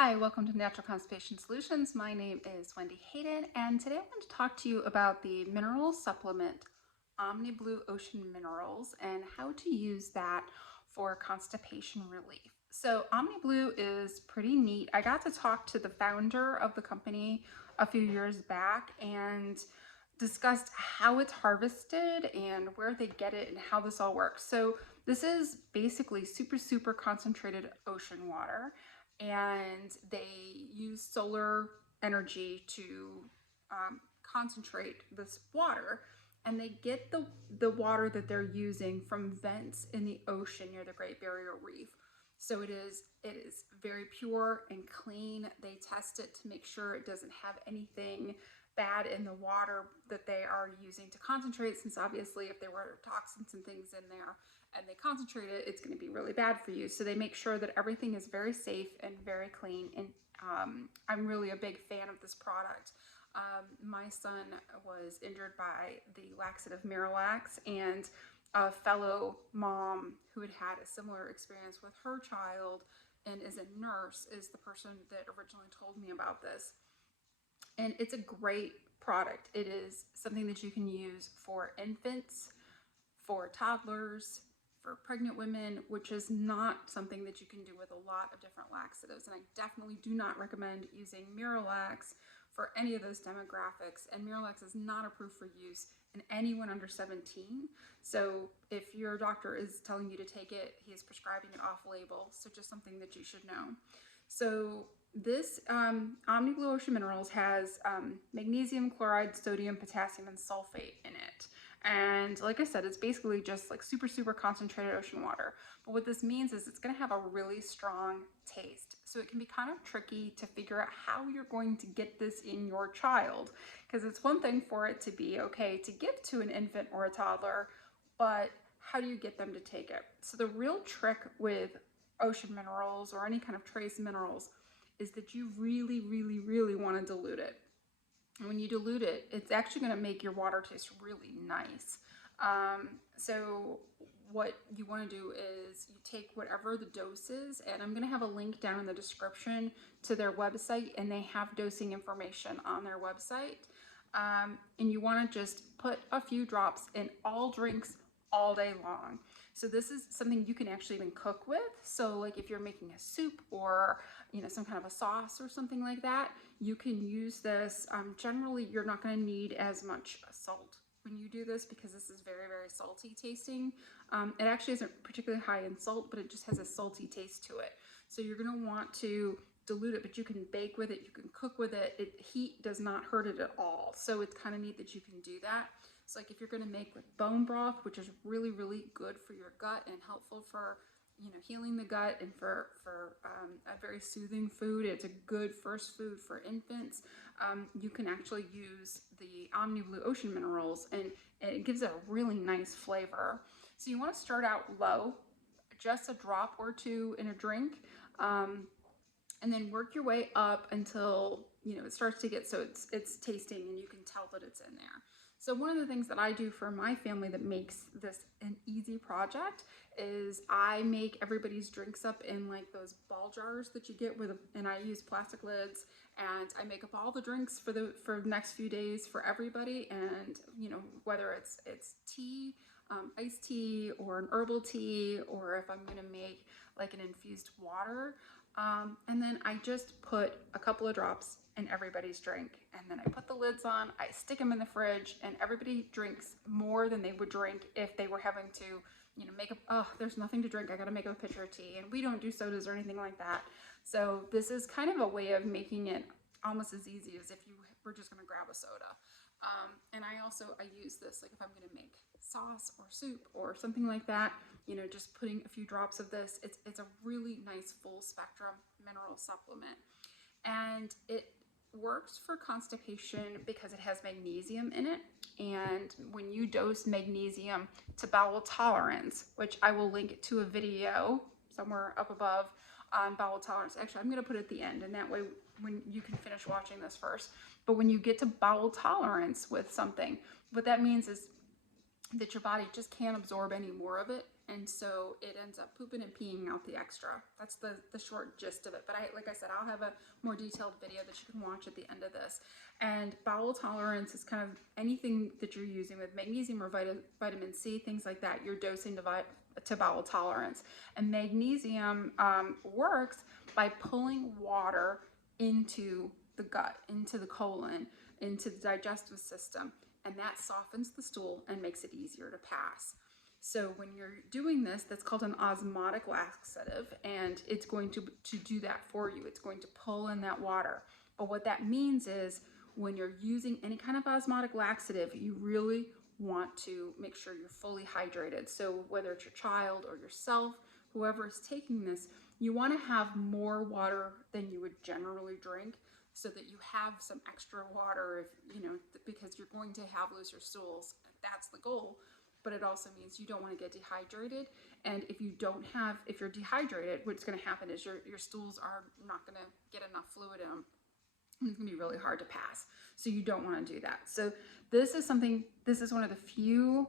Hi, welcome to Natural Constipation Solutions. My name is Wendy Hayden, and today I want to talk to you about the mineral supplement Omniblue Ocean Minerals and how to use that for constipation relief. So Omniblue is pretty neat. I got to talk to the founder of the company a few years back and discussed how it's harvested and where they get it and how this all works. So this is basically super concentrated ocean water, and they use solar energy to concentrate this water, and they get the water that they're using from vents in the ocean near the Great Barrier Reef. So it is very pure and clean. They test it to make sure it doesn't have anything bad in the water that they are using to concentrate, since obviously if there were toxins and things in there and they concentrate it, it's going to be really bad for you. So they make sure that everything is very safe and very clean. And I'm really a big fan of this product. My son was injured by the laxative Miralax, and a fellow mom who had had a similar experience with her child and is a nurse is the person that originally told me about this. And it's a great product. It is something that you can use for infants, for toddlers, for pregnant women, which is not something that you can do with a lot of different laxatives. And I definitely do not recommend using Miralax for any of those demographics. And Miralax is not approved for use in anyone under 17. So if your doctor is telling you to take it, he is prescribing it off label. So just something that you should know. So this Omniblue Ocean Minerals has magnesium, chloride, sodium, potassium, and sulfate in it. And like I said, it's basically just like super concentrated ocean water. But what this means is it's going to have a really strong taste. So it can be kind of tricky to figure out how you're going to get this in your child. Because it's one thing for it to be okay to give to an infant or a toddler, but how do you get them to take it? So the real trick with ocean minerals or any kind of trace minerals is that you really want to dilute it. And when you dilute it, it's actually going to make your water taste really nice. So what you want to do is you take whatever the dose is, and I'm going to have a link down in the description to their website, and they have dosing information on their website. And you want to just put a few drops in all drinks all day long. So this is something you can actually even cook with. So like if you're making a soup or some kind of a sauce or something like that, you can use this. Generally, you're not going to need as much salt when you do this because this is very salty tasting. It actually isn't particularly high in salt, but it just has a salty taste to it. So you're going to want to dilute it, but you can bake with it, you can cook with it. Heat does not hurt it at all. So it's kind of neat that you can do that. So like if you're going to make like bone broth, which is really good for your gut and helpful for healing the gut and for a very soothing food. It's a good first food for infants. You can actually use the Omniblue Ocean Minerals, and it gives it a really nice flavor. So you want to start out low, just a drop or two in a drink, and then work your way up until it starts to get so it's tasting and you can tell that it's in there. So one of the things that I do for my family that makes this an easy project is I make everybody's drinks up in like those ball jars that you get and I use plastic lids, and I make up all the drinks for the next few days for everybody. And whether it's tea, iced tea, or an herbal tea, or if I'm gonna make like an infused water, and then I just put a couple of drops in everybody's drink, and then I put the lids on, I stick them in the fridge, and everybody drinks more than they would drink if they were having to make up, oh, there's nothing to drink, I gotta make up a pitcher of tea. And we don't do sodas or anything like that. So this is kind of a way of making it almost as easy as if you were just gonna grab a soda. And I use this like if I'm gonna make sauce or soup or something like that, just putting a few drops of this. It's a really nice full spectrum mineral supplement, and it works for constipation because it has magnesium in it. And when you dose magnesium to bowel tolerance, which I will link to a video somewhere up above on bowel tolerance. Actually, I'm going to put it at the end, and that way when you can finish watching this first. But when you get to bowel tolerance with something, what that means is that your body just can't absorb any more of it and so it ends up pooping and peeing out the extra. That's the short gist of it. But like I said, I'll have a more detailed video that you can watch at the end of this. And bowel tolerance is kind of anything that you're using with magnesium or vitamin C, things like that. You're dosing to bowel tolerance. And magnesium works by pulling water into the gut, into the colon, into the digestive system, and that softens the stool and makes it easier to pass. So when you're doing this, that's called an osmotic laxative, and it's going to do that for you. It's going to pull in that water. But what that means is when you're using any kind of osmotic laxative, you really want to make sure you're fully hydrated. So whether it's your child or yourself, whoever is taking this, you want to have more water than you would generally drink, so that you have some extra water, because you're going to have looser stools. That's the goal. But it also means you don't want to get dehydrated. And if you're dehydrated, what's going to happen is your stools are not going to get enough fluid in them. And it's going to be really hard to pass. So you don't want to do that. So this is one of the few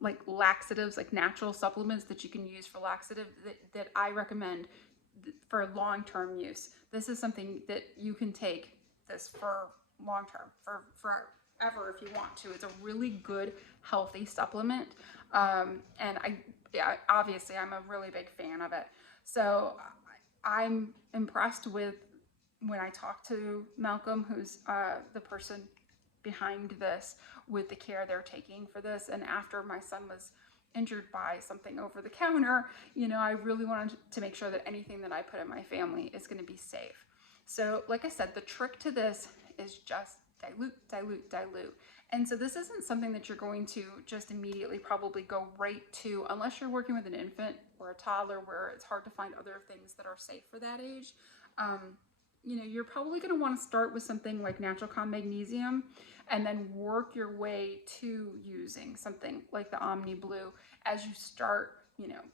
like laxatives, like natural supplements that you can use for laxative that I recommend for long-term use. This is something that you can take this for long-term, for forever if you want to. It's a really good, healthy supplement. And obviously I'm a really big fan of it. So I'm impressed with when I talk to Malcolm, who's the person behind this, with the care they're taking for this. And after my son was injured by something over the counter, I really wanted to make sure that anything that I put in my family is going to be safe. So like I said, the trick to this is just dilute, dilute, dilute. And so this isn't something that you're going to just immediately probably go right to, unless you're working with an infant or a toddler where it's hard to find other things that are safe for that age. You're probably going to want to start with something like Natural Calm Magnesium, and then work your way to using something like the Omniblue as you start.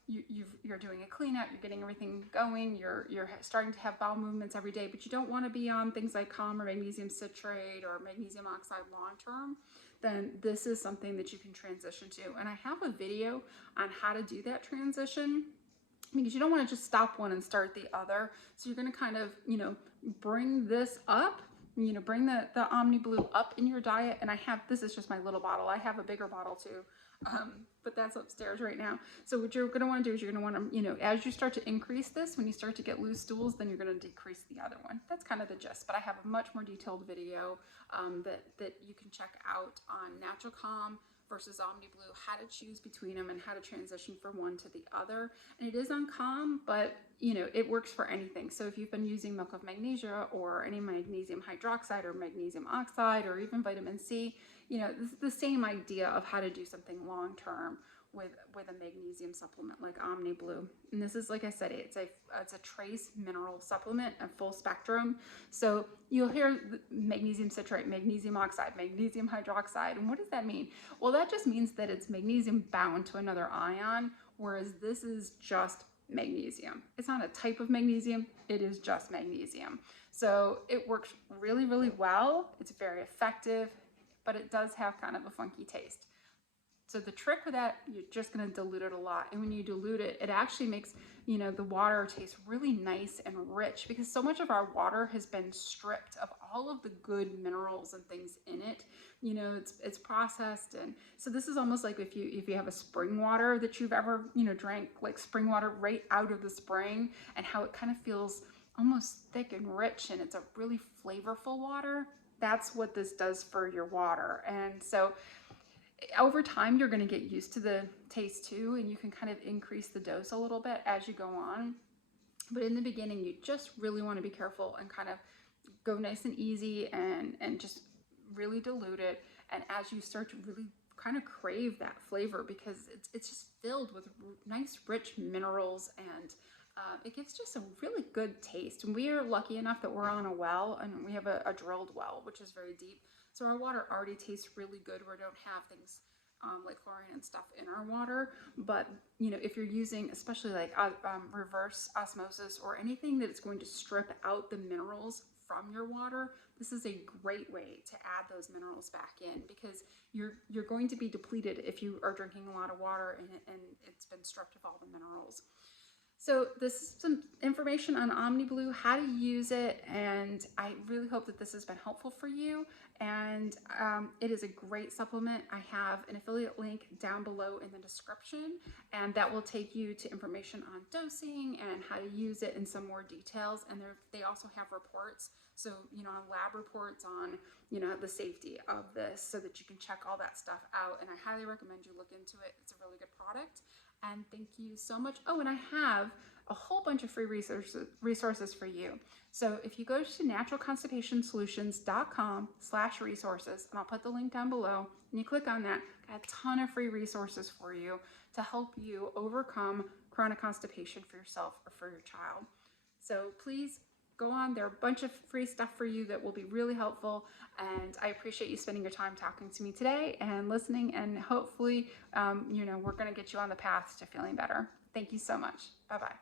You're doing a cleanup, you're getting everything going, you're starting to have bowel movements every day, but you don't want to be on things like Calm or magnesium citrate or magnesium oxide long term. Then this is something that you can transition to. And I have a video on how to do that transition, because you don't want to just stop one and start the other. So you're going to kind of, bring this up, bring the Omniblue up in your diet. And this is just my little bottle. I have a bigger bottle too, but that's upstairs right now. So what you're going to want to do is you're going to want to, as you start to increase this, when you start to get loose stools, then you're going to decrease the other one. That's kind of the gist, but I have a much more detailed video that you can check out on Natural Calm versus Omniblue, how to choose between them and how to transition from one to the other. And it is on Calm, but it works for anything. So if you've been using milk of magnesia or any magnesium hydroxide or magnesium oxide or even vitamin C, this is the same idea of how to do something long-term with a magnesium supplement like Omniblue. And this is, like I said, it's a trace mineral supplement, a full spectrum. So you'll hear magnesium citrate, magnesium oxide, magnesium hydroxide. And what does that mean? Well, that just means that it's magnesium bound to another ion, whereas this is just magnesium. It's not a type of magnesium, it is just magnesium. So it works really, really well. It's very effective, but it does have kind of a funky taste. So the trick with that, you're just going to dilute it a lot. And when you dilute it, it actually makes, the water taste really nice and rich, because so much of our water has been stripped of all of the good minerals and things in it. It's processed. And so this is almost like if you have a spring water that you've ever, drank, like spring water right out of the spring, and how it kind of feels almost thick and rich, and it's a really flavorful water. That's what this does for your water. And so over time, you're going to get used to the taste too, and you can kind of increase the dose a little bit as you go on. But in the beginning, you just really want to be careful and kind of go nice and easy and just really dilute it. And as you start to really kind of crave that flavor, because it's just filled with nice, rich minerals, and it gives just a really good taste. And we are lucky enough that we're on a well, and we have a drilled well, which is very deep. So our water already tastes really good. We don't have things like chlorine and stuff in our water. But, if you're using especially like reverse osmosis or anything that is going to strip out the minerals from your water, this is a great way to add those minerals back in, because you're going to be depleted if you are drinking a lot of water and it's been stripped of all the minerals. So this is some information on Omniblue, how to use it, and I really hope that this has been helpful for you. And it is a great supplement. I have an affiliate link down below in the description, and that will take you to information on dosing and how to use it in some more details. And they also have reports, so on lab reports on the safety of this, so that you can check all that stuff out. And I highly recommend you look into it. It's a really good product. And thank you so much. Oh, and I have a whole bunch of free resources for you. So if you go to naturalconstipationsolutions.com/resources, and I'll put the link down below, and you click on that, I got a ton of free resources for you to help you overcome chronic constipation for yourself or for your child. So please go on. There are a bunch of free stuff for you that will be really helpful, and I appreciate you spending your time talking to me today and listening, and hopefully we're going to get you on the path to feeling better. Thank you so much. Bye-bye.